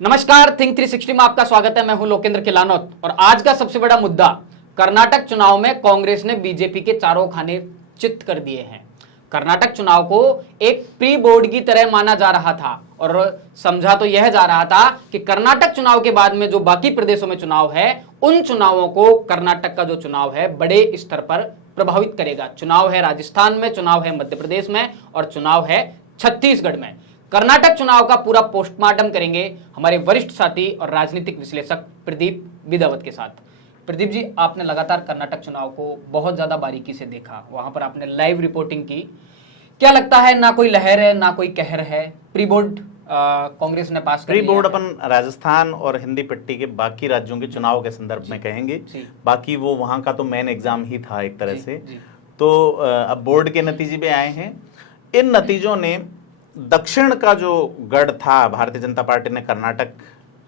नमस्कार, थिंक 360 में आपका स्वागत है। मैं हूं लोकेंद्र किलानौत और आज का सबसे बड़ा मुद्दा, कर्नाटक चुनाव में कांग्रेस ने बीजेपी के चारों खाने चित कर दिए हैं। कर्नाटक चुनाव को एक प्री बोर्ड की तरह माना जा रहा था और समझा तो यह जा रहा था कि कर्नाटक चुनाव के बाद में जो बाकी प्रदेशों में चुनाव है, उन चुनावों को कर्नाटक का जो चुनाव है बड़े स्तर पर प्रभावित करेगा। चुनाव है राजस्थान में, चुनाव है मध्य प्रदेश में और चुनाव है छत्तीसगढ़ में। कर्नाटक चुनाव का पूरा पोस्टमार्टम करेंगे हमारे वरिष्ठ साथी और राजनीतिक विश्लेषक प्रदीप विदावत के साथ। प्रदीप जी, आपने लगातार कर्नाटक चुनाव को बहुत ज्यादा बारीकी से देखा, वहां पर आपने लाइव रिपोर्टिंग की। क्या लगता है, ना कोई लहर है ना कोई कहर है? प्री बोर्ड कांग्रेस ने पास कर प्री बोर्ड अपन राजस्थान और हिंदी पट्टी के बाकी राज्यों के चुनाव के संदर्भ में कहेंगे। बाकी वो वहां का तो मेन एग्जाम ही था एक तरह से। तो अब बोर्ड के नतीजे पे आए हैं। इन नतीजों ने दक्षिण का जो गढ़ था, भारतीय जनता पार्टी ने कर्नाटक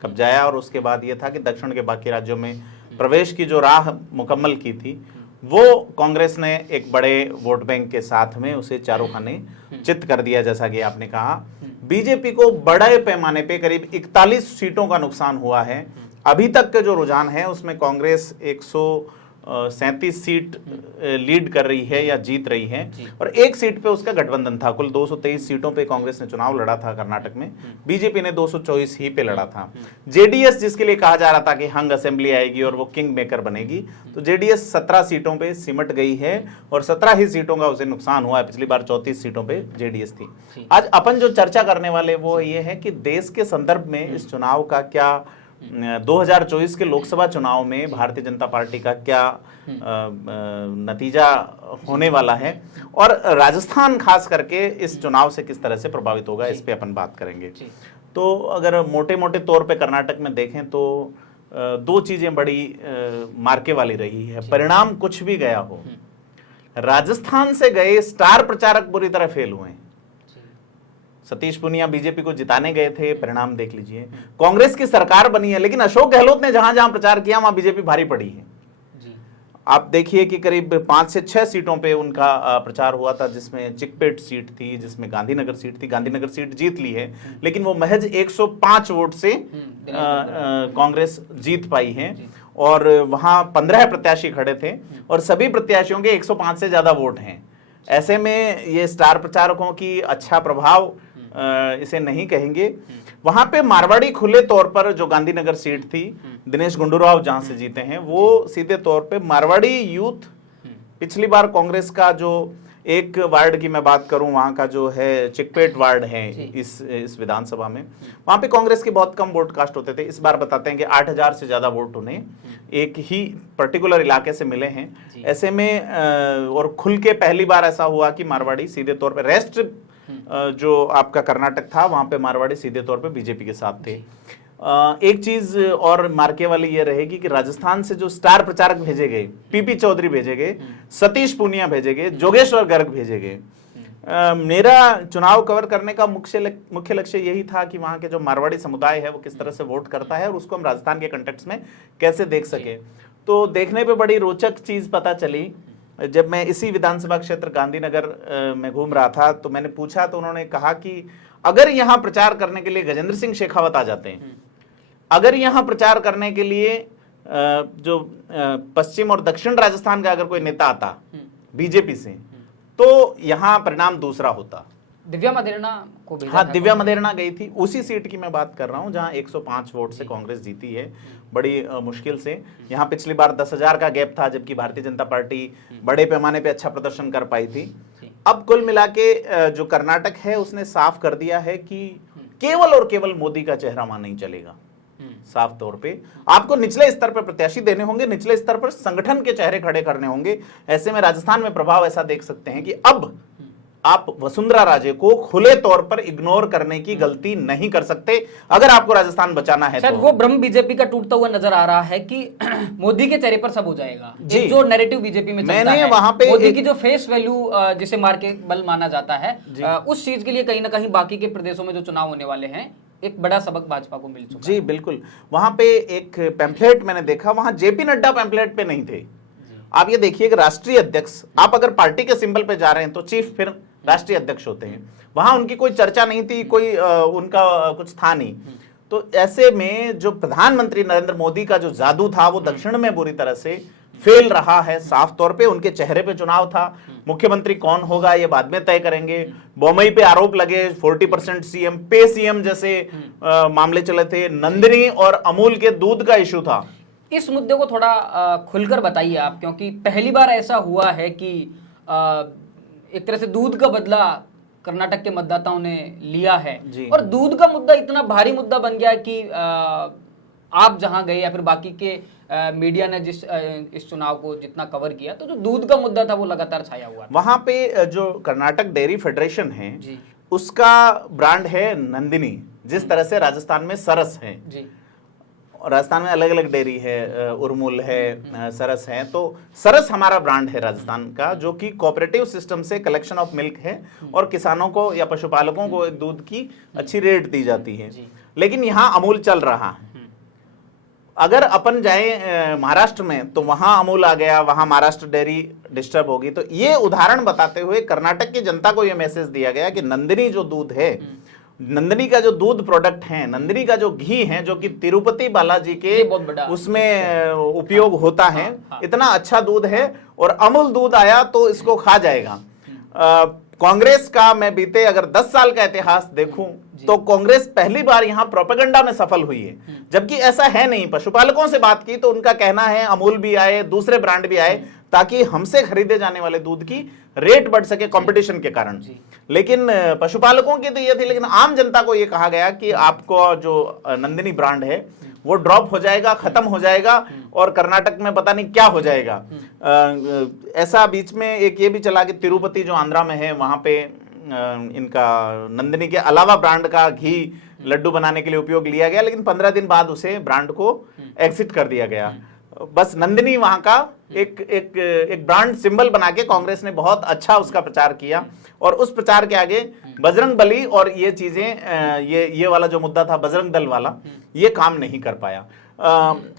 कब्जाया और उसके बाद ये था कि दक्षिण के बाकी राज्यों में प्रवेश की जो राह मुकम्मल की थी, वो कांग्रेस ने एक बड़े वोट बैंक के साथ में उसे चारों खाने चित कर दिया। जैसा कि आपने कहा, बीजेपी को बड़े पैमाने पे करीब 41 सीटों का नुकसान हुआ है। अभी तक के जो रुझान है उसमें कांग्रेस 137 सीट लीड कर रही है या जीत रही है और एक सीट पे उसका गठबंधन था। कुल 223 सीटों पे कांग्रेस ने चुनाव लड़ा था कर्नाटक में, बीजेपी ने 224 ही पे लड़ा था। जेडीएस, जिसके लिए कहा जा रहा था कि हंग असेंबली आएगी और वो किंग मेकर बनेगी, तो जेडीएस 17 सीटों पे सिमट गई है और 17 ही सीटों का उसे नुकसान हुआ है। पिछली बार 34 सीटों पे जेडीएस थी। आज अपन जो चर्चा करने वाले वो ये है कि देश के संदर्भ में इस चुनाव का क्या, 2024 के लोकसभा चुनाव में भारतीय जनता पार्टी का क्या नतीजा होने वाला है और राजस्थान खास करके इस चुनाव से किस तरह से प्रभावित होगा, इस पे अपन बात करेंगे। तो अगर मोटे मोटे तौर पे कर्नाटक में देखें तो दो चीजें बड़ी मार्के वाली रही है। परिणाम कुछ भी गया हो, राजस्थान से गए स्टार प्रचारक बुरी तरह फेल हुए हैं। सतीश पूनिया बीजेपी को जिताने गए थे, परिणाम देख लीजिए। कांग्रेस की सरकार बनी है लेकिन अशोक गहलोत ने जहां जहां प्रचार किया वहां बीजेपी भारी पड़ी है। आप देखिए कि करीब 5 से 6 सीटों पे उनका प्रचार हुआ था, जिसमें चिकपेट सीट थी, जिसमें गांधीनगर सीट थी। गांधीनगर सीट जीत ली है लेकिन वो महज 105 वोट से कांग्रेस जीत पाई है और वहां 15 प्रत्याशी खड़े थे और सभी प्रत्याशियों के 105 से ज्यादा वोट हैं। ऐसे में ये स्टार प्रचारकों की अच्छा प्रभाव इसे नहीं कहेंगे। वहां पे मारवाड़ी खुले तौर पर, जो गांधीनगर सीट थी, दिनेश गुंडूराव जहां से जीते हैं, वो सीधे तौर पे मारवाड़ी यूथ, पिछली बार कांग्रेस का जो एक वार्ड की मैं बात करूं, वहां का जो है चिकपेट वार्ड है इस विधानसभा में, वहां पे कांग्रेस के बहुत कम वोट कास्ट होते थे। इस बार बताते हैं कि 8000 से ज्यादा वोट उन्हें एक ही पर्टिकुलर इलाके से मिले हैं। ऐसे में और खुल के पहली बार ऐसा हुआ कि मारवाड़ी सीधे तौर पे, रेस्ट जो आपका कर्नाटक था वहां पे मारवाड़ी सीधे तौर पे बीजेपी के साथ थे। एक चीज और मार्के वाली ये रहेगी कि राजस्थान से जो स्टार प्रचारक भेजे गए, पीपी चौधरी भेजे गए, सतीश पूनिया भेजे गए, जोगेश्वर गर्ग भेजे गए। मेरा चुनाव कवर करने का मुख्य लक्ष्य यही था कि वहां के जो मारवाड़ी समुदाय है वो किस तरह से वोट करता है और उसको हम राजस्थान के कंटेक्स्ट में कैसे देख सके। तो देखने पे बड़ी रोचक चीज पता चली। जब मैं इसी विधानसभा क्षेत्र गांधीनगर में घूम रहा था तो मैंने पूछा, तो उन्होंने कहा कि अगर यहां प्रचार करने के लिए गजेंद्र सिंह शेखावत आ जाते हैं, अगर यहां प्रचार करने के लिए जो पश्चिम और दक्षिण राजस्थान का अगर कोई नेता आता बीजेपी से, तो यहां परिणाम दूसरा होता। दिव्या मदेरणा को भेजा हाँ, दिव्या मदेरणा गई थी। उसी सीट की मैं बात कर रहा हूं जहां 105 वोट से कांग्रेस जीती है, बड़ी मुश्किल से। यहां पिछली बार 10,000 का गैप था, जबकि भारतीय जनता पार्टी बड़े पैमाने पे अच्छा प्रदर्शन कर पाई थी। अब कुल मिला के जो कर्नाटक है उसने साफ कर दिया है कि केवल और केवल मोदी का चेहरा वहां नहीं चलेगा। साफ तौर पे आपको निचले स्तर पर प्रत्याशी देने होंगे, निचले स्तर पर संगठन के चेहरे खड़े करने होंगे। ऐसे में राजस्थान में प्रभाव ऐसा देख सकते हैं कि अब आप वसुंधरा राजे को खुले तौर पर इग्नोर करने की गलती नहीं कर सकते अगर आपको राजस्थान बचाना है। शायद वो भ्रम बीजेपी का टूटता हुआ नजर आ रहा है कि मोदी के चेहरे पर सब हो जाएगा। जो नैरेटिव बीजेपी में चलता है, वहां पे मोदी की जो फेस वैल्यू जिसे मार्केबल माना जाता है, उस चीज के लिए कहीं ना कहीं बाकी के प्रदेशों में जो चुनाव होने वाले हैं एक बड़ा सबक भाजपा को मिल चुका है। जी बिल्कुल। वहां पे एक पैम्फलेट मैंने देखा, वहां जेपी नड्डा पैम्फलेट पे नहीं थे। आप ये देखिए कि राष्ट्रीय अध्यक्ष, आप अगर पार्टी के सिंबल पे जा रहे हैं तो चीफ फिर राष्ट्रीय अध्यक्ष होते हैं। वहां उनकी कोई चर्चा नहीं थी, कोई उनका कुछ था नहीं। तो ऐसे में जो प्रधानमंत्री नरेंद्र मोदी का जो जादू था वो दक्षिण में बुरी तरह से फेल रहा है। साफ तौर पे उनके चेहरे पे चुनाव था, मुख्यमंत्री कौन होगा ये बाद में तय करेंगे। बोमई पे आरोप लगे 40% सीएम पे सीएम जैसे मामले चले थे। नंदिनी और अमूल के दूध का इशू था। इस मुद्दे को थोड़ा खुलकर बताइए आप, क्योंकि पहली बार ऐसा हुआ है कि एक तरह से दूध का बदला कर्नाटक के मतदाताओं ने लिया है और दूध का मुद्दा इतना भारी मुद्दा बन गया कि आप जहां गए या फिर बाकी के मीडिया ने इस चुनाव को जितना कवर किया, तो जो दूध का मुद्दा था वो लगातार छाया हुआ था। वहां पे जो कर्नाटक डेयरी फेडरेशन है उसका ब्रांड है नंदिनी, जिस तरह से राजस्थान में सरस है जी। राजस्थान में अलग अलग डेयरी है, उर्मुल है, सरस है। तो सरस हमारा ब्रांड है राजस्थान का, जो कि कोऑपरेटिव सिस्टम से कलेक्शन ऑफ मिल्क है और किसानों को या पशुपालकों को एक दूध की अच्छी रेट दी जाती है। लेकिन यहाँ अमूल चल रहा है। अगर अपन जाए महाराष्ट्र में तो वहां अमूल आ गया, वहां महाराष्ट्र डेयरी डिस्टर्ब होगी। तो ये उदाहरण बताते हुए कर्नाटक की जनता को यह मैसेज दिया गया कि नंदिनी जो दूध है, नंदिनी का जो दूध प्रोडक्ट है, नंदिनी का जो घी है, जो कि तिरुपति बालाजी के उसमें उपयोग होता है, इतना अच्छा दूध है और अमूल दूध आया तो इसको खा जाएगा। कांग्रेस का मैं बीते अगर 10 साल का इतिहास देखूं तो कांग्रेस पहली बार यहां प्रोपेगेंडा में सफल हुई है, जबकि ऐसा है नहीं। पशुपालकों से बात की तो उनका कहना है अमूल भी आए, दूसरे ब्रांड भी आए, ताकि हमसे खरीदे जाने वाले दूध की रेट बढ़ सके कंपटीशन के कारण। लेकिन पशुपालकों की तो ये थी, लेकिन आम जनता को ये कहा गया कि आपको जो नंदिनी ब्रांड है वो ड्रॉप हो जाएगा, खत्म हो जाएगा और कर्नाटक में पता नहीं क्या हो जाएगा। ऐसा बीच में एक ये भी चला कि तिरुपति जो आंध्रा में है वहां पे इनका नंदिनी के अलावा ब्रांड का घी लड्डू बनाने के लिए उपयोग लिया गया, लेकिन 15 दिन बाद उसे ब्रांड को एग्जिट कर दिया गया। बस नंदिनी वहां का एक ब्रांड सिंबल बना के कांग्रेस ने बहुत अच्छा उसका प्रचार किया और उस प्रचार के आगे बजरंग बली और ये चीजें, ये वाला जो मुद्दा था बजरंग दल वाला, ये काम नहीं कर पाया।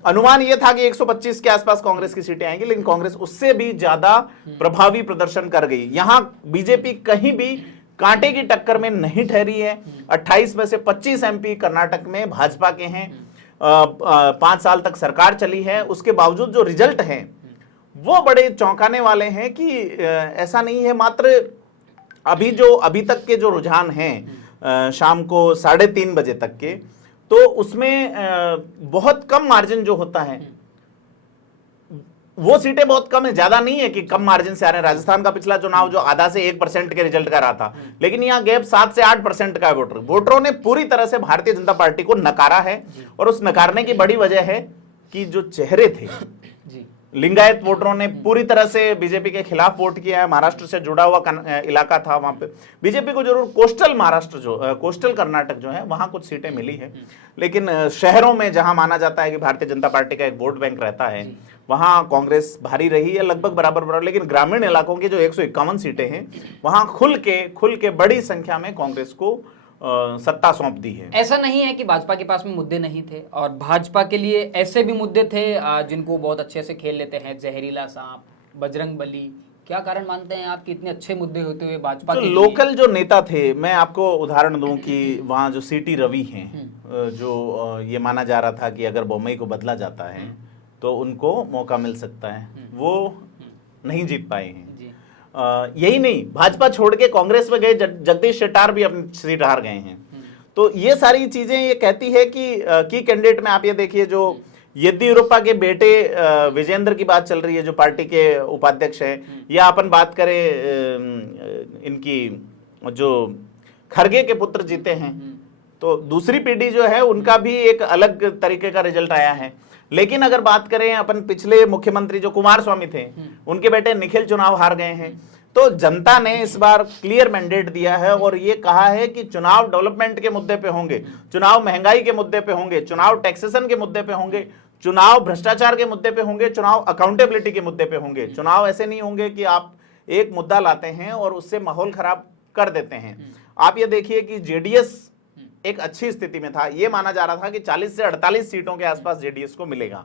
अनुमान ये था कि 125 के आसपास कांग्रेस की सीटें आएंगी, लेकिन कांग्रेस उससे भी ज्यादा प्रभावी प्रदर्शन कर गई। यहां बीजेपी कहीं भी कांटे की टक्कर में नहीं ठहरी है। 28 में से 25 एमपी कर्नाटक में भाजपा के हैं। 5 साल तक सरकार चली है, उसके बावजूद जो रिजल्ट हैं वो बड़े चौंकाने वाले हैं कि ऐसा नहीं है। मात्र अभी तक के जो रुझान हैं शाम को 3:30 बजे तक के, तो उसमें बहुत कम मार्जिन जो होता है, वो सीटें बहुत कम है, ज्यादा नहीं है कि कम मार्जिन से आ रहे हैं। राजस्थान का पिछला चुनाव जो आधा से 1% के रिजल्ट का रहा था, लेकिन यहाँ गैप 7 से 8% का है। वोटरों ने पूरी तरह से भारतीय जनता पार्टी को नकारा है और उस नकारने की बड़ी वजह है कि जो चेहरे थे, लिंगायत वोटरों ने पूरी तरह से बीजेपी के खिलाफ वोट किया है। महाराष्ट्र से जुड़ा हुआ इलाका था, वहां पे बीजेपी को जरूर कोस्टल महाराष्ट्र कोस्टल कर्नाटक जो है वहां कुछ सीटें मिली है, लेकिन शहरों में जहां माना जाता है कि भारतीय जनता पार्टी का एक वोट बैंक रहता है, वहां कांग्रेस भारी रही है, लगभग बराबर। लेकिन ग्रामीण इलाकों की जो 151 सीटें हैं वहां खुल के बड़ी संख्या में कांग्रेस को सत्ता सौंप दी है। ऐसा नहीं है कि भाजपा के पास में मुद्दे नहीं थे, और भाजपा के लिए ऐसे भी मुद्दे थे जिनको बहुत अच्छे से खेल लेते हैं। जहरीला सांप, बजरंग बली, क्या कारण मानते हैं आप कि इतने अच्छे मुद्दे होते हुए भाजपा के लोकल जो नेता थे, मैं आपको उदाहरण दूं कि वहां जो सीटी रवि हैं, जो ये माना जा रहा था कि अगर बोमई को बदला जाता है तो उनको मौका मिल सकता है, वो नहीं जीत पाए हैं। यही नहीं, भाजपा छोड़ के कांग्रेस में गए जगदीश शेट्टार भी अपनी सीट हार गए हैं। तो ये सारी चीजें ये कहती है कि कैंडिडेट में आप ये देखिए, जो येदियुरप्पा के बेटे विजेंद्र की बात चल रही है, जो पार्टी के उपाध्यक्ष हैं, या अपन बात करें इनकी जो खरगे के पुत्र जीते हैं, तो दूसरी पीढ़ी जो है उनका भी एक अलग तरीके का रिजल्ट आया है। लेकिन अगर बात करें अपन पिछले मुख्यमंत्री जो कुमारस्वामी थे, उनके बेटे निखिल चुनाव हार गए हैं। तो जनता ने इस बार क्लियर मैंडेट दिया है और ये कहा है कि चुनाव डेवलपमेंट के मुद्दे पे होंगे, चुनाव महंगाई के मुद्दे पे होंगे, चुनाव टैक्सेशन के मुद्दे पे होंगे, चुनाव भ्रष्टाचार के मुद्दे पे होंगे, चुनाव अकाउंटेबिलिटी के मुद्दे पे होंगे। चुनाव ऐसे नहीं होंगे कि आप एक मुद्दा लाते हैं और उससे माहौल खराब कर देते हैं। आप ये देखिए कि जेडीएस एक अच्छी स्थिति में था, ये माना जा रहा था कि 40 से 48 सीटों के आसपास जेडीएस को मिलेगा।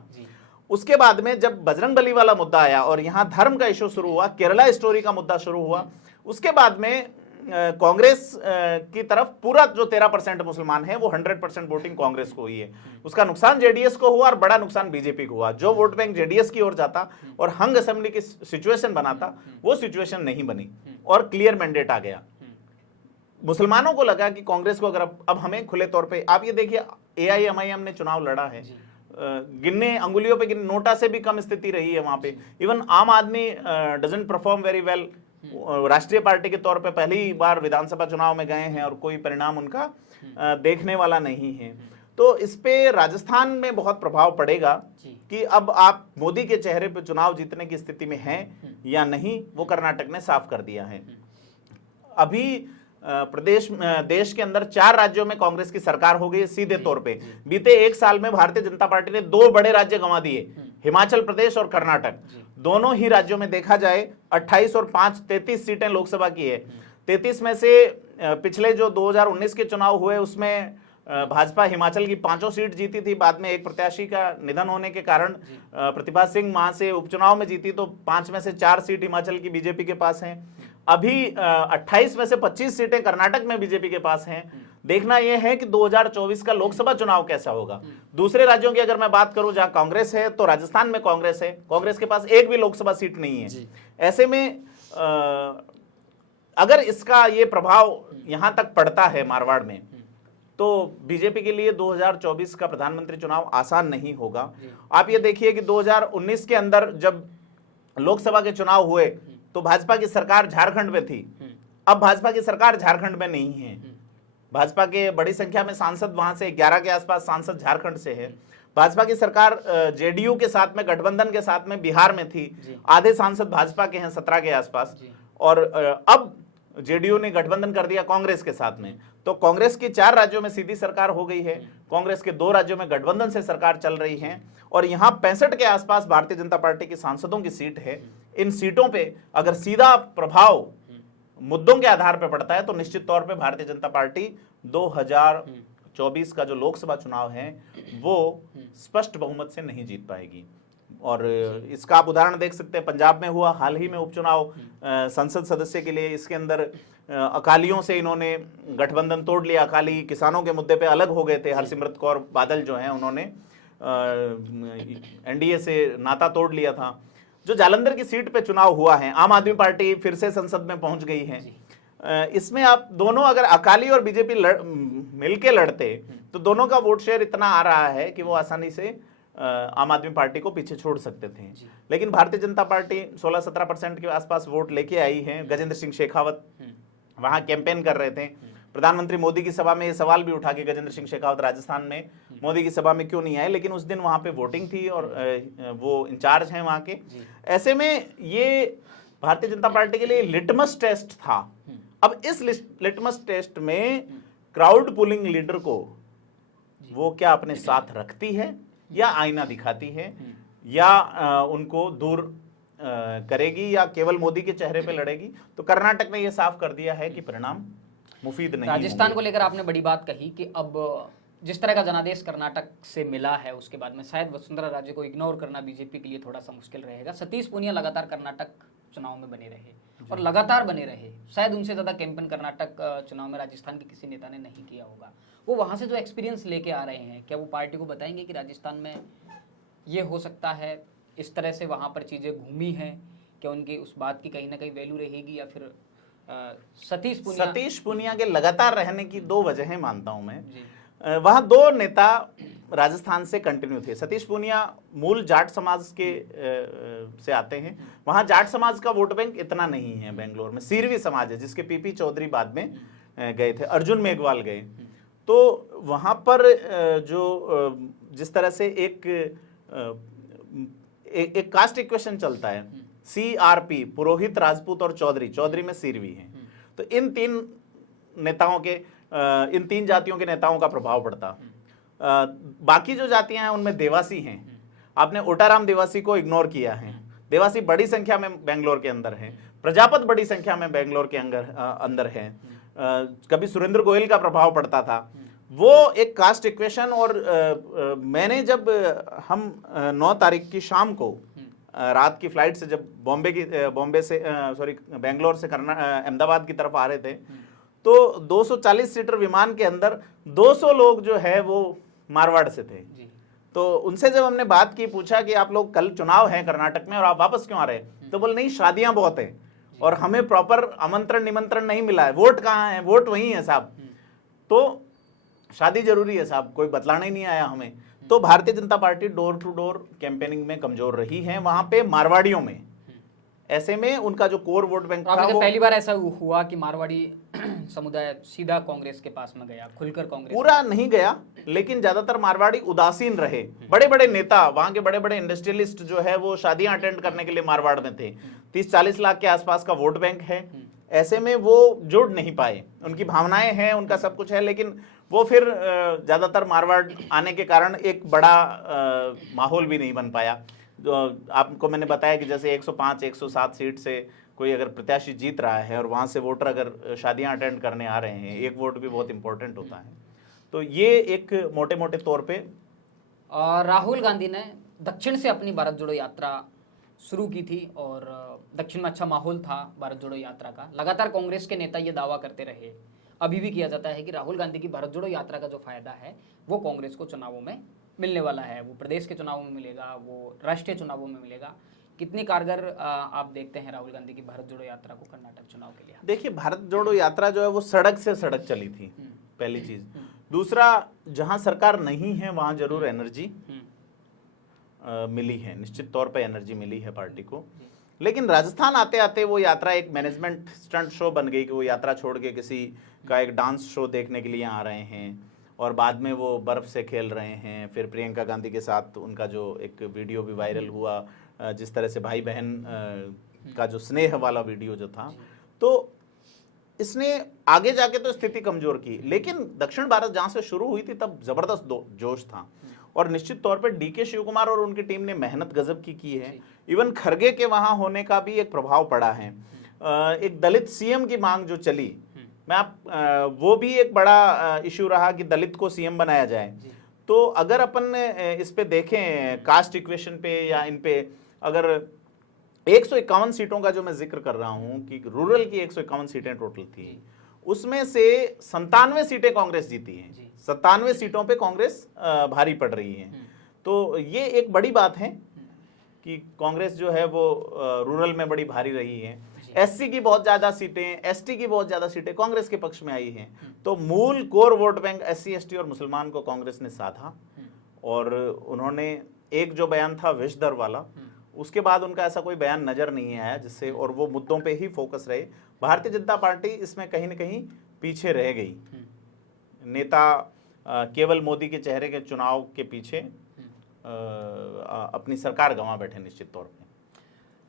उसके बाद में जब बजरंगबली वाला मुद्दा आया और यहां धर्म का इशू शुरू हुआ, केरला स्टोरी का मुद्दा शुरू हुआ, उसके बाद में कांग्रेस की तरफ पूरा जो 13% मुसलमान है वो 100% वोटिंग कांग्रेस को हुई है। उसका नुकसान जेडीएस को हुआ और बड़ा नुकसान बीजेपी को हुआ। जो वोट बैंक जेडीएस की ओर जाता और हंग असेंबली की सिचुएशन बनाता, वो सिचुएशन नहीं बनी और क्लियर मैंडेट आ गया। मुसलमानों को लगा कि कांग्रेस को अगर अब हमें खुले तौर पे, आप ये देखिए एआईएमआईएम ने चुनाव लड़ा है, गिनने अंगुलियों पे गिनने, नोटा से भी कम स्थिति रही है वहां पे। इवन आम आदमी डजंट परफॉर्म वेरी वेल, राष्ट्रीय पार्टी के तौर पे पहली बार विधानसभा चुनाव में गए हैं और कोई परिणाम उनका देखने वाला नहीं है। तो इस पे राजस्थान में बहुत प्रभाव पड़ेगा कि अब आप मोदी के चेहरे पे चुनाव जीतने की स्थिति में हैं या नहीं, वो कर्नाटक ने साफ कर दिया है। अभी देश के अंदर 4 राज्यों में कांग्रेस की सरकार हो गई सीधे तौर पे। बीते 1 साल में भारतीय जनता पार्टी ने 2 बड़े राज्य गंवा दिए, हिमाचल प्रदेश और कर्नाटक। दोनों ही राज्यों में देखा जाए 28 और 5 33 सीटें लोकसभा की है। 33 में से पिछले जो 2019 के चुनाव हुए उसमें भाजपा हिमाचल की 5 सीट जीती थी। बाद में एक प्रत्याशी का निधन होने के कारण प्रतिभा सिंह वहां से उपचुनाव में जीती, तो 5 में से 4 सीट हिमाचल की बीजेपी के पास हैं। अभी 28 में से 25 सीटें कर्नाटक में बीजेपी के पास हैं। देखना यह है कि 2024 का लोकसभा चुनाव कैसा होगा। दूसरे राज्यों की अगर मैं बात करूं जहां कांग्रेस है, तो राजस्थान में कांग्रेस है, कांग्रेस के पास एक भी लोकसभा सीट नहीं है। ऐसे में अगर इसका ये प्रभाव यहां तक पड़ता है मारवाड़ में, तो बीजेपी के लिए 2024 का प्रधानमंत्री चुनाव आसान नहीं होगा। आप ये देखिए कि 2019 के अंदर जब लोकसभा के चुनाव हुए तो भाजपा की सरकार झारखंड में थी। अब भाजपा की सरकार झारखंड में नहीं है। भाजपा के बड़ी संख्या में सांसद वहां से 11 के आसपास सांसद झारखंड से है। भाजपा की सरकार जेडीयू के साथ में, गठबंधन के साथ में बिहार में थी। आधे सांसद भाजपा के हैं 17 के आसपास, और अब जेडीयू ने गठबंधन कर दिया कांग्रेस के साथ में। तो कांग्रेस की 4 राज्यों में सीधी सरकार हो गई है, कांग्रेस के 2 राज्यों में गठबंधन से सरकार चल रही है, और यहां 65 के आसपास भारतीय जनता पार्टी की सांसदों की सीट है। इन सीटों पे अगर सीधा प्रभाव मुद्दों के आधार पर पड़ता है तो निश्चित तौर पे भारतीय जनता पार्टी 2024 का जो लोकसभा चुनाव है वो स्पष्ट बहुमत से नहीं जीत पाएगी। और इसका आप उदाहरण देख सकते हैं, पंजाब में हुआ हाल ही में उपचुनाव संसद सदस्य के लिए। इसके अंदर अकालियों से इन्होंने गठबंधन तोड़ लिया। अकाली किसानों के मुद्दे पे अलग हो गए थे। हरसिमरत कौर बादल जो हैं उन्होंने एनडीए से नाता तोड़ लिया था। जो जालंधर की सीट पे चुनाव हुआ है, आम आदमी पार्टी फिर से संसद में पहुंच गई है। इसमें आप दोनों अगर अकाली और बीजेपी मिलके लड़ते तो दोनों का वोट शेयर इतना आ रहा है कि वो आसानी से आम आदमी पार्टी को पीछे छोड़ सकते थे। लेकिन भारतीय जनता पार्टी 16-17% के आसपास वोट लेके आई है। गजेंद्र सिंह शेखावत वहां कैंपेन कर रहे थे। प्रधानमंत्री मोदी की सभा में ये सवाल भी उठा कि गजेंद्र सिंह शेखावत राजस्थान में मोदी की सभा में क्यों नहीं आए, लेकिन उस दिन वहां पे वोटिंग थी और वो इंचार्ज हैं वहां के। ऐसे में ये भारतीय जनता पार्टी के लिए लिटमस टेस्ट था। अब इस लिटमस टेस्ट में क्राउड पुलिंग लीडर को वो क्या अपने साथ रखती है या आईना दिखाती है, या उनको दूर करेगी, या केवल मोदी के चेहरे पे लड़ेगी। तो कर्नाटक ने ये साफ कर दिया है कि परिणाम मुफीद नहीं। राजस्थान को लेकर आपने बड़ी बात कही कि अब जिस तरह का जनादेश कर्नाटक से मिला है उसके बाद में शायद वसुंधरा राजे को इग्नोर करना बीजेपी के लिए थोड़ा सा मुश्किल रहेगा। सतीश पूनिया लगातार कर्नाटक चुनाव में बने रहे और लगातार बने रहे। शायद उनसे ज्यादा कैंपेन कर्नाटक चुनाव में राजस्थान के किसी नेता ने नहीं किया होगा। वो वहां से जो एक्सपीरियंस लेके आ रहे हैं, क्या वो पार्टी को बताएंगे कि राजस्थान में ये हो सकता है, इस तरह से वहां पर चीजें घूमी हैं? क्या उनकी उस बात की कहीं ना कहीं वैल्यू रहेगी, या फिर सतीश पूनिया के लगातार रहने की 2 वजहें मानता हूं मैं। वहां 2 नेता राजस्थान से कंटिन्यू थे। सतीश पूनिया मूल जाट समाज के से आते हैं। वहां जाट समाज का वोट बैंक इतना नहीं है। बेंगलोर में सीरवी समाज है, जिसके पीपी चौधरी बाद में गए थे, अर्जुन मेघवाल गए। तो वहां पर जो जिस तरह से एक कास्ट इक्वेशन चलता है, CRP, पुरोहित, राजपूत और चौधरी में सिरवी हैं। तो इन 3 नेताओं के, इन 3 जातियों के नेताओं का प्रभाव पड़ता। बाकी जो जातियां हैं उनमें देवासी हैं। आपने ओटाराम देवासी को इग्नोर किया है। देवासी बड़ी संख्या में बेंगलोर के अंदर है। प्रजापत बड़ी संख्या में बेंगलोर के अंदर है। कभी सुरेंद्र गोयल का प्रभाव पड़ता था। वो एक कास्ट इक्वेशन। और मैंने जब हम 9 तारीख की शाम को रात की फ्लाइट से जब बॉम्बे से बेंगलोर से अहमदाबाद की तरफ आ रहे थे, तो 240 सीटर विमान के अंदर 200 लोग जो है वो मारवाड़ से थे। तो उनसे जब हमने बात की, पूछा कि आप लोग कल चुनाव है कर्नाटक में और आप वापस क्यों आ रहे हैं, तो बोले नहीं शादियां बहुत है और हमें प्रॉपर आमंत्रण निमंत्रण नहीं मिला है, वोट कहाँ है, वोट वही है साहब, तो शादी जरूरी है साहब, कोई बतलाना ही नहीं आया हमें। तो Bharatiya Janata Party door to door campaigning में कमजोर रही है वहां पे मारवाड़ियों में। ऐसे में उनका जो कोर वोट बैंक था, वो पहली बार ऐसा हुआ कि मारवाड़ी समुदाय सीधा कांग्रेस के पास में गया, खुलकर कांग्रेस पूरा नहीं गया, लेकिन ज्यादातर मारवाड़ी उदासीन रहे। बड़े बड़े नेता, वहां के बड़े बड़े इंडस्ट्रियलिस्ट जो है वो शादियां अटेंड करने के लिए मारवाड़ में थे। 30-40 लाख के आसपास का वोट बैंक है। ऐसे में वो जुड़ नहीं पाए, उनकी भावनाएं हैं, उनका सब कुछ है, लेकिन वो फिर ज्यादातर मारवाड़ आने के कारण एक बड़ा माहौल भी नहीं बन पाया। आपको मैंने बताया कि जैसे 105-107 सीट से कोई अगर प्रत्याशी जीत रहा है और वहां से वोटर अगर शादियां अटेंड करने आ रहे हैं, एक वोट भी बहुत इंपॉर्टेंट होता है। तो ये एक मोटे मोटे तौर पे राहुल गांधी ने दक्षिण से अपनी भारत जोड़ो यात्रा शुरू की थी और दक्षिण में अच्छा माहौल था भारत जोड़ो यात्रा का। लगातार कांग्रेस के नेता ये दावा करते रहे, अभी भी किया जाता है कि राहुल गांधी की भारत जोड़ो यात्रा का जो फायदा है वो कांग्रेस को चुनावों में मिलने वाला है, वो प्रदेश के चुनावों में मिलेगा, वो राष्ट्रीय चुनावों में मिलेगा। कितनी कारगर आप देखते हैं राहुल गांधी की भारत जोड़ो यात्रा को कर्नाटक चुनाव के लिए? देखिए, भारत जोड़ो यात्रा जो है वो सड़क से सड़क चली थी, पहली चीज। दूसरा, जहां सरकार नहीं है वहां जरूर एनर्जी मिली है, निश्चित तौर पे एनर्जी मिली है पार्टी को। लेकिन राजस्थान आते आते वो यात्रा एक मैनेजमेंट स्टंट शो बन गई कि वो यात्रा छोड़ के किसी का एक डांस शो देखने के लिए आ रहे हैं और बाद में वो बर्फ से खेल रहे हैं। फिर प्रियंका गांधी के साथ उनका जो एक वीडियो भी वायरल हुआ, जिस तरह से भाई बहन का जो स्नेह वाला वीडियो जो था, तो इसने आगे जाके तो स्थिति कमजोर की। लेकिन दक्षिण भारत जहां से शुरू हुई थी तब जबरदस्त जोश था और निश्चित तौर पर डीके शिव कुमार और उनकी टीम ने मेहनत गजब की है। इवन खरगे के वहां होने का भी एक प्रभाव पड़ा है। एक दलित सीएम की मांग जो चली, वो भी एक बड़ा इश्यू रहा कि दलित को सीएम बनाया जाए। तो अगर अपन इस पे देखें कास्ट इक्वेशन पे या इन पे, अगर 151 सीटों का जो मैं जिक्र कर रहा हूं कि रूरल की 151 सीटें टोटल थी, उसमें से 97 सीटें कांग्रेस जीती हैं। 97 सीटों पे कांग्रेस भारी पड़ रही है। तो ये एक बड़ी बात है कि कांग्रेस जो है वो रूरल में बड़ी भारी रही है। एससी की बहुत ज्यादा सीटें, एसटी की बहुत ज्यादा सीटें कांग्रेस के पक्ष में आई हैं। तो मूल core vote bank SC, ST और मुसलमान को कांग्रेस ने साधा और उन्होंने एक जो बयान था विषधर वाला, उसके बाद उनका ऐसा कोई बयान नजर नहीं आया जिससे, और वो मुद्दों पे ही फोकस रहे। भारतीय जनता पार्टी इसमें कहीं ना कहीं पीछे रह गई। नेता केवल मोदी के चेहरे के चुनाव के पीछे अपनी सरकार गंवा बैठे निश्चित तौर पे।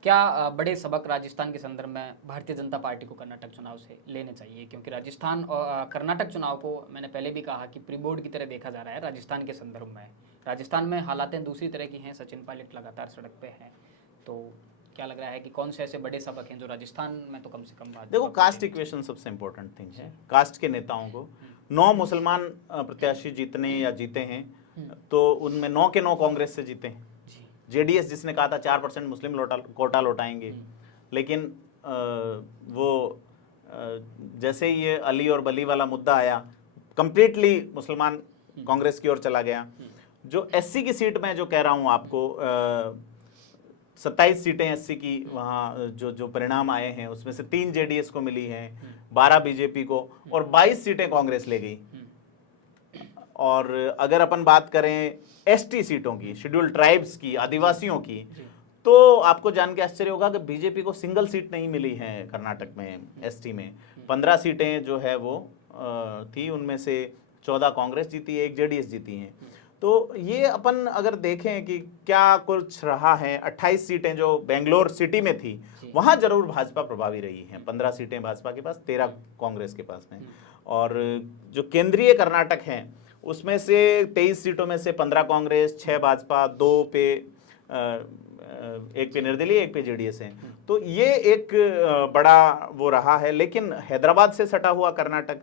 क्या बड़े सबक राजस्थान के संदर्भ में भारतीय जनता पार्टी को कर्नाटक चुनाव से लेने चाहिए? क्योंकि राजस्थान और कर्नाटक चुनाव को मैंने पहले भी कहा कि प्री बोर्ड की तरह देखा जा रहा है राजस्थान के संदर्भ में। राजस्थान में हालातें दूसरी तरह की हैं, सचिन पायलट लगातार सड़क पे हैं। तो क्या लग रहा है कि कौन से ऐसे बड़े सबक हैं जो राजस्थान में तो कम से कम बात? देखो, कास्ट इक्वेशन सबसे इंपॉर्टेंट थिंग है। कास्ट के नेताओं को 9 मुसलमान प्रत्याशी जीतने या जीते हैं, तो उनमें 9 के 9 कांग्रेस से जीते हैं। जेडीएस जिसने कहा था 4% मुस्लिम कोटा लौटाएंगे, लेकिन वो जैसे ही ये अली और बली वाला मुद्दा आया, कंप्लीटली मुसलमान कांग्रेस की ओर चला गया। जो एससी की सीट में जो कह रहा हूं आपको, 27 सीटें एससी की वहाँ जो परिणाम आए हैं उसमें से 3 जेडीएस को मिली हैं, 12 बीजेपी को और 22 सीटें कांग्रेस ले गई। और अगर अपन बात करें एसटी सीटों की, शेड्यूल ट्राइब्स की, आदिवासियों की, तो आपको जान के आश्चर्य होगा कि बीजेपी को सिंगल सीट नहीं मिली है कर्नाटक में। एसटी में 15 सीटें जो है वो थी, उनमें से 14 कांग्रेस जीती है, 1 जेडीएस जीती हैं। तो ये अपन अगर देखें कि क्या कुछ रहा है, 28 सीटें जो बेंगलोर सिटी में थी वहां जरूर भाजपा प्रभावी रही हैं। 15 सीटें भाजपा के पास, 13 कांग्रेस के पास में। और जो केंद्रीय कर्नाटक है उसमें से 23 सीटों में से 15 कांग्रेस, 6 भाजपा, 2 पे एक पे निर्दलीय, एक पे जेडीएस है। तो ये एक बड़ा वो रहा है। लेकिन हैदराबाद से सटा हुआ कर्नाटक,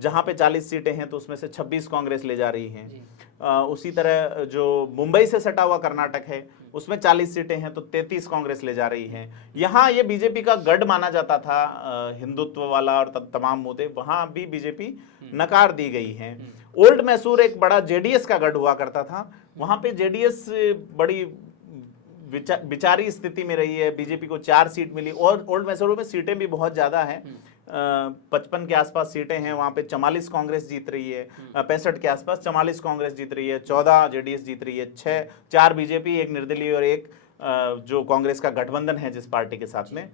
जहां पे 40 सीटें हैं तो उसमें से 26 कांग्रेस ले जा रही हैं। उसी तरह जो मुंबई से सटा हुआ कर्नाटक है उसमें 40 सीटें हैं तो 33 कांग्रेस ले जा रही हैं। यहाँ ये बीजेपी का गढ़ माना जाता था, हिंदुत्व वाला और तमाम मुद्दे, वहां भी बीजेपी नकार दी गई है। ओल्ड मैसूर एक बड़ा जेडीएस का गढ़ हुआ करता था, वहां पे जेडीएस बड़ी विचारी स्थिति में रही है। बीजेपी को 4 सीट मिली और ओल्ड मैसूर में सीटें भी बहुत ज्यादा हैं, 55 के आसपास सीटें हैं। वहां पे 44 कांग्रेस जीत रही है, 65 के आसपास 44 कांग्रेस जीत रही है, 14 जेडीएस जीत रही है, 4 बीजेपी, 1 निर्दलीय और 1 जो कांग्रेस का गठबंधन है जिस पार्टी के साथ में,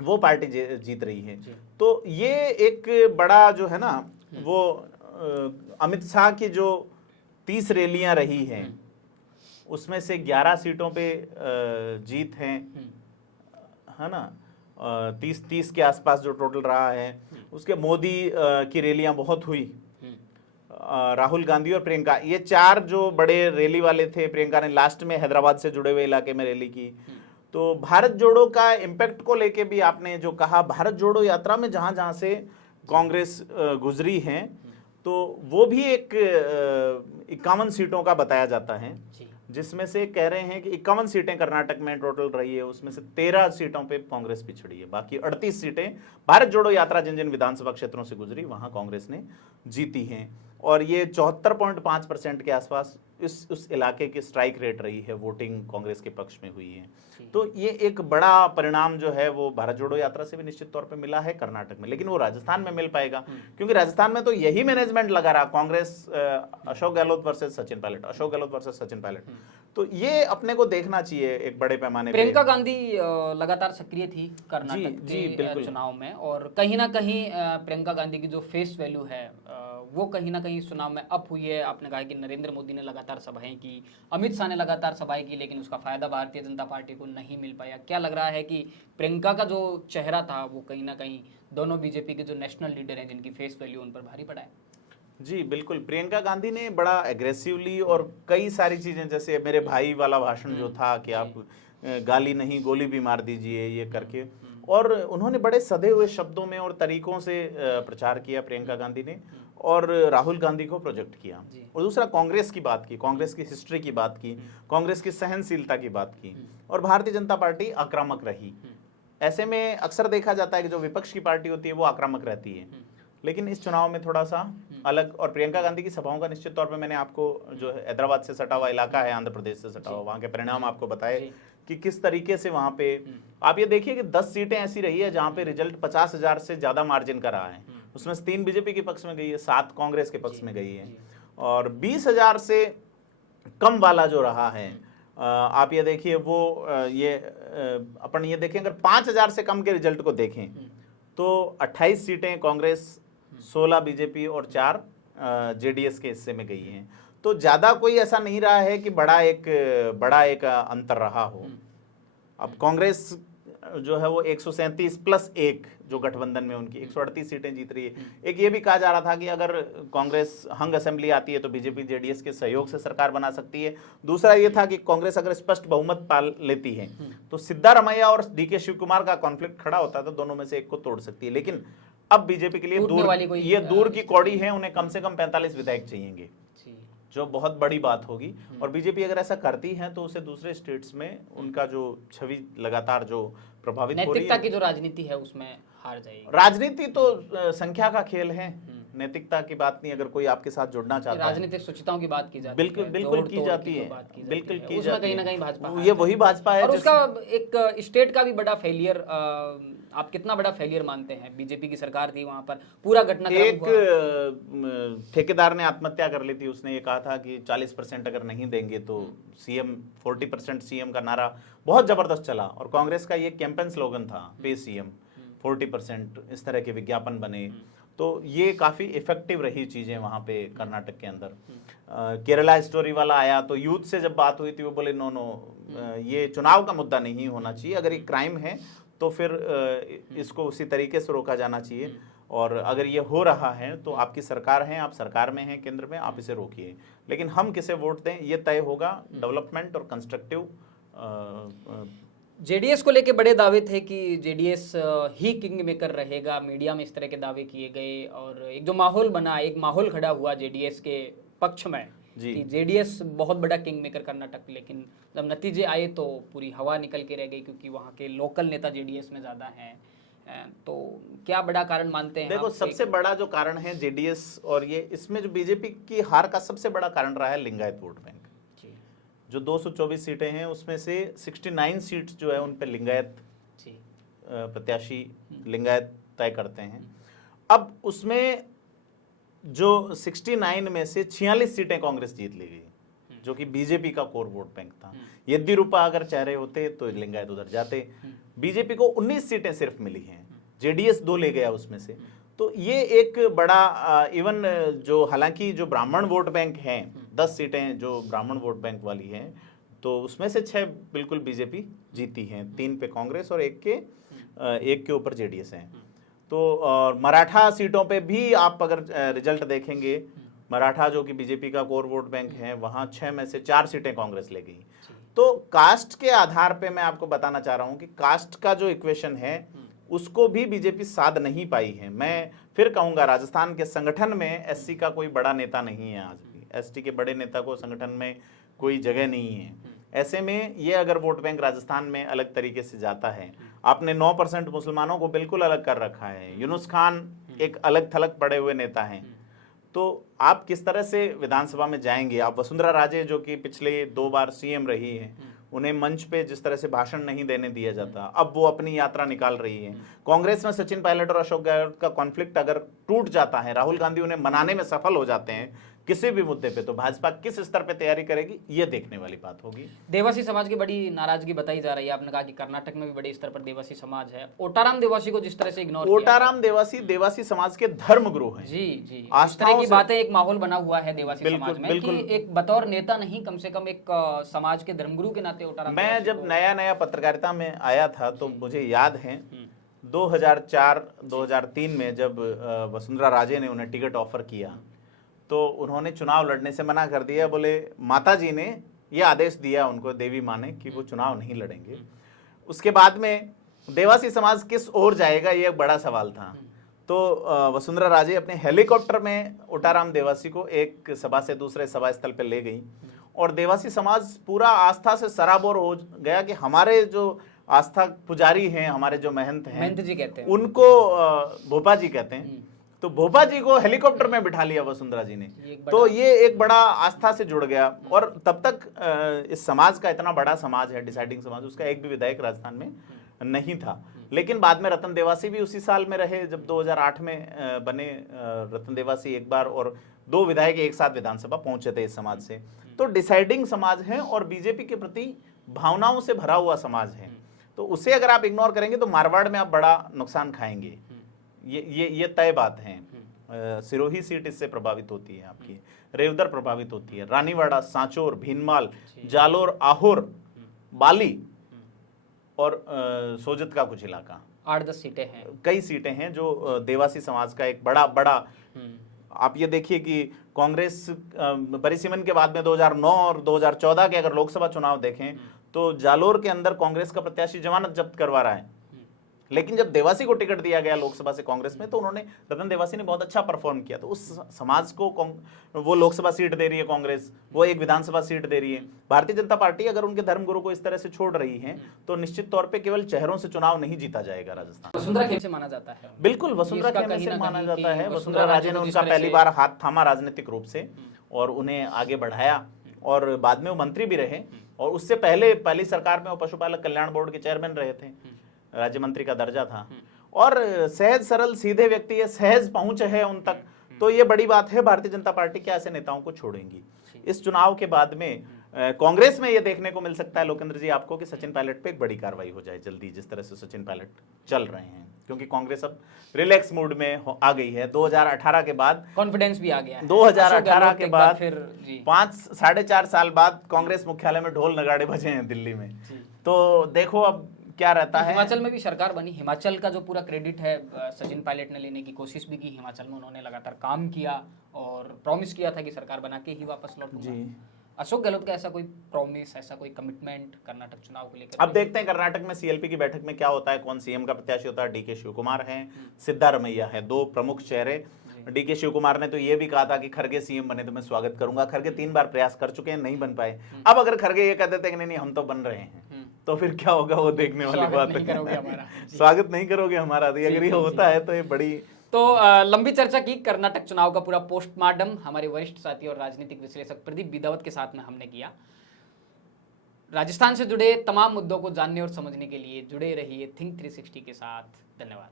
वो पार्टी जीत रही है। तो ये एक बड़ा जो है ना वो अमित शाह की जो 30 रैलियां रही हैं उसमें से 11 सीटों पे जीत है ना, 30 के आसपास जो टोटल रहा है। उसके मोदी की रैलियां बहुत हुई, राहुल गांधी और प्रियंका, ये 4 जो बड़े रैली वाले थे। प्रियंका ने लास्ट में हैदराबाद से जुड़े हुए इलाके में रैली की। तो भारत जोड़ो का इम्पैक्ट को लेके भी आपने जो कहा, भारत जोड़ो यात्रा में जहां जहां से कांग्रेस गुजरी है तो वो भी एक 51 सीटों का बताया जाता है, जिसमें से कह रहे हैं कि 51 सीटें कर्नाटक में टोटल रही है, उसमें से 13 सीटों पे कांग्रेस पिछड़ी है। बाकी 38 सीटें भारत जोड़ो यात्रा जिन जिन विधानसभा क्षेत्रों से गुजरी वहां कांग्रेस ने जीती हैं। और ये 74.5% के आसपास उस इलाके की स्ट्राइक रेट रही है, वोटिंग कांग्रेस के पक्ष में हुई है। तो ये एक बड़ा परिणाम जो है वो भारत जोड़ो यात्रा से भी निश्चित तौर पे मिला है कर्नाटक में, लेकिन वो राजस्थान में मिल पाएगा क्योंकि राजस्थान में तो यही मैनेजमेंट लगा रहा, कांग्रेस अशोक गहलोत वर्सेस सचिन पायलट, अशोक गहलोत वर्सेस सचिन पायलट। तो ये अपने को देखना चाहिए एक बड़े पैमाने पे। प्रियंका गांधी लगातार सक्रिय थी कर्नाटक के चुनाव में, और कहीं ना कहीं प्रियंका गांधी की जो फेस वैल्यू है वो कहीं ना कहीं चुनाव में अप हुई है। आपने कहा कि नरेंद्र मोदी ने लगातार सभाएं की, अमित शाह ने लगातार सभाएं की, लेकिन उसका फायदा भारतीय जनता पार्टी को नहीं मिल पाया। क्या लग रहा है कि प्रियंका का जो चेहरा था वो कहीं ना कहीं दोनों बीजेपी के जो नेशनल लीडर हैं जिनकी फेस वैल्यू उन पर भारी पड़ा है? जी बिल्कुल, प्रियंका गांधी ने बड़ा एग्रेसिवली और कई सारी चीजें, जैसे मेरे भाई वाला भाषण जो था कि आप गाली नहीं गोली भी मार दीजिए, ये करके, और उन्होंने बड़े सधे हुए शब्दों में और तरीकों से प्रचार किया प्रियंका गांधी ने, और राहुल गांधी को प्रोजेक्ट किया। और दूसरा कांग्रेस की बात की, कांग्रेस की हिस्ट्री की बात की, कांग्रेस की सहनशीलता की बात की, और भारतीय जनता पार्टी आक्रामक रही। ऐसे में अक्सर देखा जाता है कि जो विपक्ष की पार्टी होती है वो आक्रामक रहती है, लेकिन इस चुनाव में थोड़ा सा अलग। और प्रियंका गांधी की सभाओं का निश्चित तौर पे मैंने आपको, जो हैदराबाद से सटा हुआ इलाका है, आंध्र प्रदेश से सटा हुआ, वहां के परिणाम आपको बताए कि किस तरीके से वहां पे आप ये देखिए कि 10 सीटें ऐसी रही है जहां पे रिजल्ट 50,000 से ज्यादा मार्जिन का रहा है। उसमें से 3 बीजेपी के पक्ष में गई है, 7 कांग्रेस के पक्ष में गई है, और 20,000 से कम वाला जो रहा है आप ये देखिए वो अपन ये देखें, अगर 5,000 से कम के रिजल्ट को देखें तो 28 सीटें कांग्रेस, 16 बीजेपी और 4 जेडीएस के हिस्से में गई हैं। तो ज्यादा कोई ऐसा नहीं रहा है कि बड़ा एक अंतर रहा हो। अब कांग्रेस जो है वो 137 प्लस 1 जो गठबंधन में उनकी 138 सीटें जीत रही है। एक ये भी कहा जा रहा था कि अगर कांग्रेस हंग असेंबली आती है तो बीजेपी जेडीएस के सहयोग से सरकार बना सकती है। दूसरा ये था कि कांग्रेस अगर स्पष्ट बहुमत पाल लेती है तो सिद्धारमैया और डीके शिव कुमार का कॉन्फ्लिक्ट खड़ा होता है, तो दोनों में से एक को तोड़ सकती है। लेकिन अब बीजेपी के लिए दूर की कौड़ी है, उन्हें कम से कम 45 विधायक चाहिए, जो बहुत बड़ी बात होगी। और बीजेपी अगर ऐसा करती है तो उसे दूसरे स्टेट्स में उनका जो छवि लगातार जो प्रभावित हो रही है, नैतिकता की जो राजनीति है उसमें हार जाएगी। राजनीति तो संख्या का खेल है, नैतिकता की बात नहीं। अगर कोई आपके साथ जुड़ना चाहता है, राजनीतिक सुचिताओं की बात की जाती है, बिल्कुल की जाती है, बिल्कुल की जाती है। कहीं ना कहीं भाजपा, ये वही भाजपा है। और उसका एक स्टेट का भी बड़ा फेलियर, आप कितना बड़ा फेलियर मानते हैं? बीजेपी की सरकार थी, वहां पर पूरा घटनाक्रम एक ठेकेदार ने आत्महत्या कर ली थी। उसने ये कहा था कि 40% अगर नहीं देंगे तो सीएम, 40% सीएम का नारा बहुत जबरदस्त चला, और कांग्रेस का ये कैंपेन स्लोगन था, पे सीएम 40%, इस तरह के विज्ञापन बने। तो ये काफी इफेक्टिव रही चीजें वहां पे कर्नाटक के अंदर। केरला स्टोरी वाला आया तो यूथ से जब बात हुई थी वो बोले नो, ये चुनाव का मुद्दा नहीं होना चाहिए, अगर ये क्राइम है तो फिर इसको उसी तरीके से रोका जाना चाहिए, और अगर ये हो रहा है तो आपकी सरकार है, आप सरकार में हैं केंद्र में, आप इसे रोकिए। लेकिन हम किसे वोट दें ये तय होगा डेवलपमेंट और कंस्ट्रक्टिव जेडीएस को लेके बड़े दावे थे कि जेडीएस ही किंग मेकर रहेगा, मीडिया में इस तरह के दावे किए गए और एक जो माहौल बना, एक माहौल खड़ा हुआ जेडीएस के पक्ष में कि जेडीएस बहुत बड़ा किंग मेकर कर्नाटक, लेकिन जब नतीजे आए तो पूरी हवा निकल के रह गई क्योंकि वहाँ के लोकल नेता जेडीएस में ज़्यादा हैं। तो क्या बड़ा कारण मानते हैं? देखो, सबसे बड़ा जो कारण है जेडीएस और ये इसमें जो बीजेपी की हार का सबसे बड़ा कारण रहा है लिंगायत वोट बैंक। जो 224 सीटें हैं उसमें से 69 सीट्स जो है उन पे लिंगायत प्रत्याशी लिंगायत तय करते हैं। अब उसमें जो 69 में से 46 सीटें कांग्रेस जीत ली गई, जो कि बीजेपी का कोर वोट बैंक था। येदियुरप्पा अगर चाह रहे होते तो लिंगायत उधर जाते। बीजेपी को 19 सीटें सिर्फ मिली हैं, जेडीएस 2 ले गया उसमें से। तो ये एक बड़ा इवन जो हालांकि जो ब्राह्मण वोट बैंक हैं 10 सीटें जो ब्राह्मण वोट बैंक वाली हैं, तो उसमें से 6 बिल्कुल बीजेपी जीती हैं, 3 पे कांग्रेस और एक के ऊपर जेडीएस हैं। तो और मराठा सीटों पे भी आप अगर रिजल्ट देखेंगे, मराठा जो कि बीजेपी का कोर वोट बैंक है, वहाँ 6 में से 4 सीटें कांग्रेस ले गई। तो कास्ट के आधार पे मैं आपको बताना चाह रहा हूँ कि कास्ट का जो इक्वेशन है उसको भी बीजेपी साध नहीं पाई है। मैं फिर कहूंगा राजस्थान के संगठन में एससी का कोई बड़ा नेता नहीं है, आज भी एसटी के बड़े नेता को संगठन में कोई जगह नहीं है। ऐसे में ये अगर वोट बैंक राजस्थान में अलग तरीके से जाता है, आपने 9% मुसलमानों को बिल्कुल अलग कर रखा है, यूनुस खान एक अलग थलग पड़े हुए नेता हैं, तो आप किस तरह से विधानसभा में जाएंगे? आप वसुंधरा राजे जो कि पिछले 2 बार सीएम रही है, उन्हें मंच पे जिस तरह से भाषण नहीं देने दिया जाता, अब वो अपनी यात्रा निकाल रही है। कांग्रेस में सचिन पायलट और अशोक गहलोत का कॉन्फ्लिक्ट अगर टूट जाता है, राहुल गांधी उन्हें मनाने में सफल हो जाते हैं किसी भी मुद्दे पे, तो भाजपा किस स्तर पे तैयारी करेगी ये देखने वाली बात होगी। देवासी समाज की बड़ी नाराजगी बताई जा रही है। आपने कहा कि कर्नाटक में भी बड़े स्तर पर देवासी समाज है। ओटाराम देवासी को जिस तरह से इग्नोर किया, ओटाराम देवासी समाज के धर्म गुरु हैं। जी जी, इस तरह की बातें, एक माहौल बना हुआ है देवासी समाज में बिल्कुल। कि एक बतौर नेता नहीं, कम से कम एक समाज के धर्मगुरु के नाते ओटाराम। मैं जब नया पत्रकारिता में आया था तो मुझे याद है 2004-2003 में जब वसुंधरा राजे ने उन्हें टिकट ऑफर किया तो उन्होंने चुनाव लड़ने से मना कर दिया। बोले माता जी ने ये आदेश दिया उनको, देवी माँ ने, कि वो चुनाव नहीं लड़ेंगे। उसके बाद में देवासी समाज किस ओर जाएगा ये एक बड़ा सवाल था। तो वसुंधरा राजे अपने हेलीकॉप्टर में ओटाराम देवासी को एक सभा से दूसरे सभा स्थल पर ले गई और देवासी समाज पूरा आस्था से सराबोर हो गया कि हमारे जो आस्था पुजारी हैं, हमारे जो महंत हैं, महंत जी कहते हैं उनको भोपा जी कहते हैं, तो भोपा जी को हेलीकॉप्टर में बिठा लिया वसुंधरा जी ने। तो ये एक बड़ा आस्था से जुड़ गया। और तब तक इस समाज का, इतना बड़ा समाज है, डिसाइडिंग समाज, उसका एक भी विधायक राजस्थान में नहीं था। लेकिन बाद में रतन देवासी भी उसी साल में रहे जब 2008 में बने रतन देवासी एक बार, और 2 विधायक एक साथ विधानसभा पहुंचे थे इस समाज से। तो डिसाइडिंग समाज है और बीजेपी के प्रति भावनाओं से भरा हुआ समाज है, तो उसे अगर आप इग्नोर करेंगे तो मारवाड़ में आप बड़ा नुकसान खाएंगे। ये तय बात है। सिरोही सीट इससे प्रभावित होती है, आपकी रेवदर प्रभावित होती है, रानीवाड़ा, सांचौर, भीनमाल, जालोर, आहोर, बाली और सोजत का कुछ इलाका, 8-10 सीटें हैं, कई सीटें हैं जो देवासी समाज का एक बड़ा आप ये देखिए कि कांग्रेस परिसीमन के बाद में 2009 और 2014 के अगर लोकसभा चुनाव देखें तो जालोर के अंदर कांग्रेस का प्रत्याशी जमानत जब्त करवा रहा है। लेकिन जब देवासी को टिकट दिया गया लोकसभा से कांग्रेस में, तो उन्होंने, रतन देवासी ने बहुत अच्छा परफॉर्म किया, तो उस समाज को वो लोकसभा सीट दे रही है कांग्रेस, वो एक विधानसभा सीट दे रही है। भारतीय जनता पार्टी अगर उनके धर्मगुरु को इस तरह से छोड़ रही है तो निश्चित तौर पे केवल चेहरों से चुनाव नहीं जीता जाएगा राजस्थान। वसुंधरा खेमे से माना जाता है, बिल्कुल वसुंधरा खेमे से माना जाता है। वसुंधरा राजे ने उनका पहली बार हाथ थामा राजनीतिक रूप से और उन्हें आगे बढ़ाया, और बाद में वो मंत्री भी रहे, और उससे पहले पहली सरकार में वो पशुपालक कल्याण बोर्ड के चेयरमैन रहे थे, राज्य मंत्री का दर्जा था, और सहज सरल सीधे व्यक्ति है, सहज पहुंच है उन तक, तो ये बड़ी बात है। भारतीय जनता पार्टी के ऐसे नेताओं को छोड़ेंगी। इस चुनाव के बाद में कांग्रेस में ये देखने को मिल सकता है लोकेंद्र जी आपको कि सचिन पायलट पे एक बड़ी कार्रवाई हो जाए जल्दी, जिस तरह से सचिन पायलट चल रहे हैं, क्योंकि कांग्रेस अब रिलैक्स मूड में आ गई है। 2018 के बाद कॉन्फिडेंस भी आ गया है। 2018 के बाद फिर 5-4.5 साल बाद कांग्रेस मुख्यालय में ढोल नगाड़े बजे हैं दिल्ली में, तो देखो अब क्या रहता है। हिमाचल में भी सरकार बनी, हिमाचल का जो पूरा क्रेडिट है सचिन पायलट ने लेने की कोशिश भी की। हिमाचल में उन्होंने लगातार काम किया और प्रॉमिस किया था कि सरकार बना के ही वापस लौटूंगा। अशोक गहलोत का ऐसा कोई प्रॉमिस, ऐसा कोई कमिटमेंट कर्नाटक चुनाव को लेकर? अब देखते हैं कर्नाटक में सीएलपी की बैठक में क्या होता है, कौन सीएम का प्रत्याशी होता है। डीके शिव कुमार हैं, सिद्धारमैया है, दो प्रमुख चेहरे। डीके शिव कुमार ने तो ये भी कहा था कि खरगे सीएम बने तो मैं स्वागत करूंगा। खरगे 3 बार प्रयास कर चुके हैं, नहीं बन पाए। अब अगर खरगे ये कह देते हैं कि नहीं हम तो बन रहे हैं, तो फिर क्या होगा वो देखने वाली बात है। स्वागत नहीं करोगे हमारा, अगर ये होता है तो ये बड़ी। तो लंबी चर्चा की कर्नाटक चुनाव का पूरा पोस्टमार्टम हमारे वरिष्ठ साथी और राजनीतिक विश्लेषक प्रदीप बिदावत के साथ में हमने किया। राजस्थान से जुड़े तमाम मुद्दों को जानने और समझने के लिए जुड़े रहिए थिंक 360 के साथ। धन्यवाद।